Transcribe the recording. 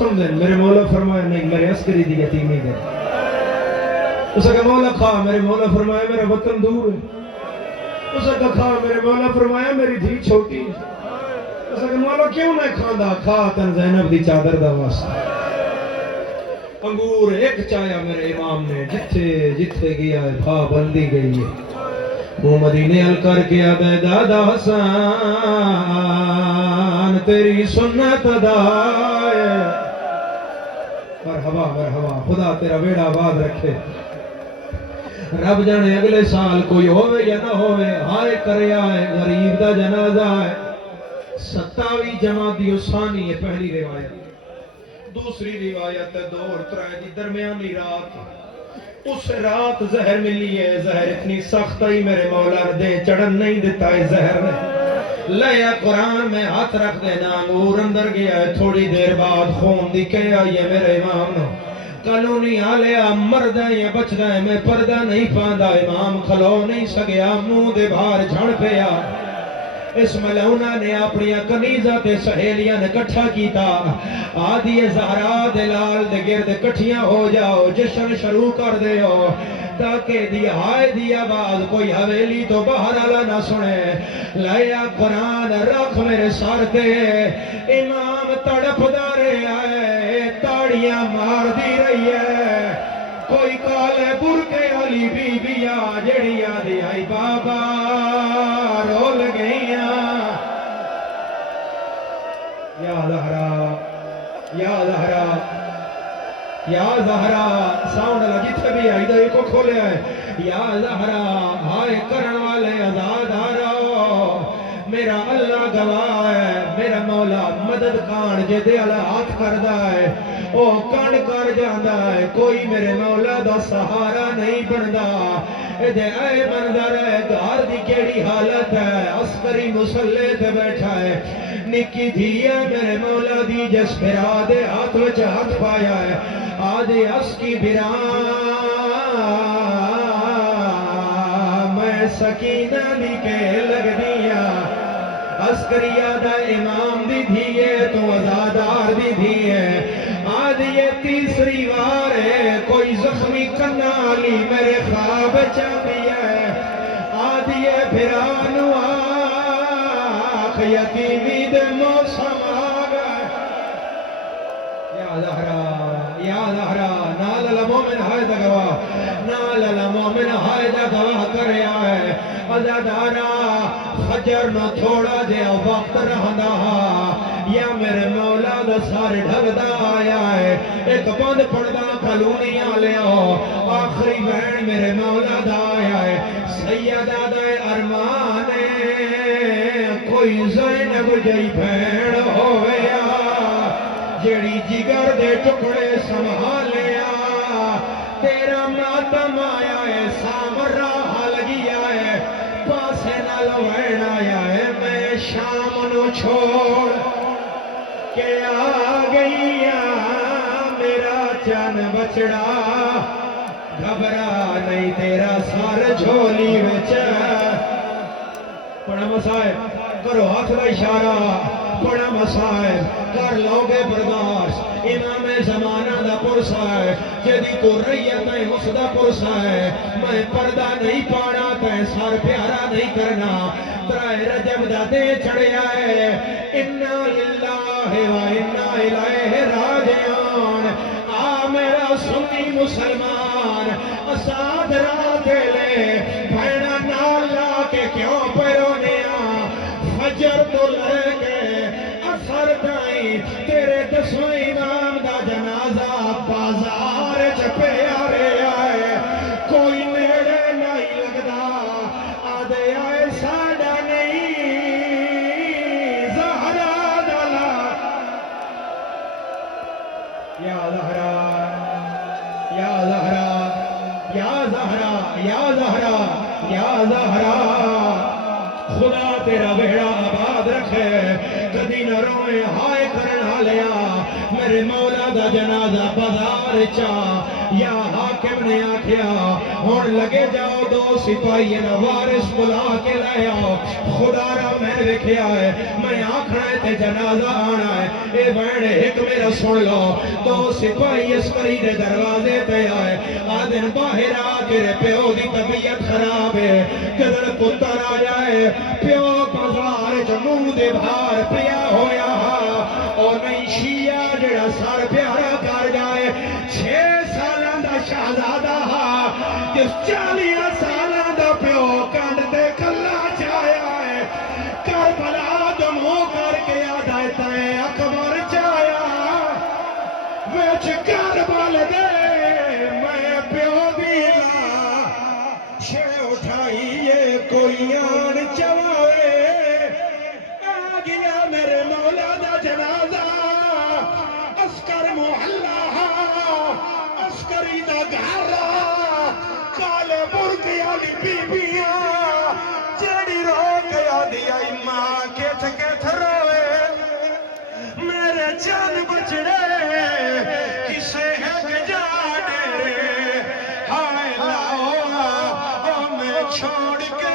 سن دیں میرے مولا فرمایا نہیں میرے عسکری دی یتیمی دے اس کا مولا کھا میرے مولا فرمایا میرا وطن دور ہے اس کا کھا میرے مولا فرمایا میری دھی چھوٹی ہے اس کا مولا کیوں نہ کھاندا کھا تن زینب دی چادر دا واسطہ انگور ایک چایا میرے امام نے جتھے جتھے گیا ہے پھا بندی گئی ہے وہ مدینے ال کر کے آدھے دادا حسان تیری سنت دائے مرحبا مرحبا خدا تیرا بیڑا آباد رکھے رب جانے اگلے سال کوئی ہوئے یا نہ ہوئے ہائے کرے آئے غریب دا جنازہ ہے 27 جمادی ثانی ہے پہلی روایت دوسری روایت ہے 2 اور 3 دی درمیانی رات اس رات زہر ملی ہے زہر اتنی سخت ہی میرے مولا دے چڑھن نہیں دیتا ہے زہر نے لیا قرآن میں ہاتھ رکھ دینا نور اندر گیا ہے تھوڑی دیر بعد خون دکھے آئی ہے میرے امام نے قانونی آلیا مردہ یا بچدہ ہے میں پردہ نہیں پاندہ امام کھلو نہیں سگیا منہ دے بھار جھڑ پیا اس ملونہ نے اپنی کنیزہ تے سہیلیاں نے کٹھا کیتا آدھی زہرا دلال دے گرد کٹھیاں ہو جاؤ جشن شروع کر دے ہو تاکہ دی ہائے دی آواز کوئی حویلی تو باہر آلا نہ سنے لیا قرآن رکھ میرے سار تے امام تڑپ دارے آئے تاڑیاں مار دی رہی ہے کوئی کالے برکے علی بی بیا جڑی آدھی آئی بابا رول گئیاں یا زہرا یا زہرا یا زہرا ساؤنڈ اللہ جتھے بھی آئی دائی کو کھولے آئے یا زہرا ہائے کرن والے آزاد آرہو میرا اللہ گواہ ہے میرا مولا مدد کان جے دے اللہ ہاتھ کردہ ہے او کان کر جاندہ ہے کوئی میرے مولا دا سہارا نہیں بندہ دے اے منظر ہے گھر دی کیڑی حالت ہے عسکری مسلح تے بیٹھا ہے نکی دھی ہے میرے مولا دی جس پھرا دے ہاتھ وچ ہاتھ پایا ہے آدھے اس کی بران میں سکینہ دی کے لگ دیا عسکری آدھا امام دی دھیے تو ازادار دی دھیے آدھی یہ تیسری وار ہے کوئی زخمی کنالی میرے خواب چاہتی ہے آدھی یہ پھرانو آخ یتیمی دے موسم آگا یا زہرا نال المومن حائدہ گواہ نال المومن حائدہ گواہ کرے آئے ازادارا فجر نو تھوڑا جیا وقت رہندا یا میرے مولا دا سارے ڈھگ دا آیا ہے ایک بند پڑھدا کلونی آلیا آخری بہن میرے مولا دا آیا ہے سیدہ دا ارمانے کوئی زینب جئی بہن ہویا جیڑی جگر دے ٹکڑے سنبھالیا تیرا ماتم آیا ہے سامرہ حل گیا ہے پاسے نہ لوین آیا ہے میں شام نو چھوڑ کہ آ گئیاں میرا چن بچڑا گھبرا نہیں تیرا سار جھولی وچ پڑھا مسائب کرو ہاتھ کا اشارہ پڑھا مسائب کر لوگے برداشت امام زمانہ دا پرسا ہے جدی تو ریت ہے اس دا پرسا ہے میں پردہ نہیں پانا تے سار پیارا نہیں کرنا ترائے رجب دا دے چڑھیا ہے انا للہ و انا الیہ راجعون آ میرا سنی مسلمان اساد رات لے بھیڑا نالا کے کیوں پیرونیا فجر تو لے کے اثر دائی تیرے دسویں امام دا جنازہ بازار چپے آرے آئے کوئی نیڑے نہیں لگدا آدھے آئے ساڑا نہیں زہرا دالا یا زہرا یا زہرا یا زہرا یا زہرا یا زہرا خدا تیرا بیڑا آباد رکھے کدی نہ روئے ہائے کرن حالیا میرے مولا دا جنازہ بازار چا یا حاکم نے آکھیا ہون لگے جاؤ دو سپاہی وارث بلا کے لے آؤ خدا را میں رکھیا ہے میں آکھنا ہے تے جنازہ آنا ہے اے بہن ایک میرا سن لو دو سپاہی عسکری دے دروازے پہ آئے آدن باہر آ کے پیو دی طبیعت خراب ہے کدر پتر آ جائے پیو بازار جموں دے بھار پیا ہویا اور نہیں شیعہ جڑا سار پیارا کر جائے 6 سالان دا شہزادہ جس 40 سالان دا پیو کنڈ دے کلا چایا ہے کربلا دمو کر کے آدھائیتا ہے اکبر چایا ویچ کربل دے میں پیو دیلا شے اٹھائیے کوئی آن چوائے آ گیا میرے مولا دا جنازہ عسکر محلہ عسکری دا گھارا کالے برگی آلی بی بیاں جڑی رو گیا دیا ماں کیتھ روئے میرے جان بچڑے کسے ایک جانے ہائے لاؤ میں چھوڑ کے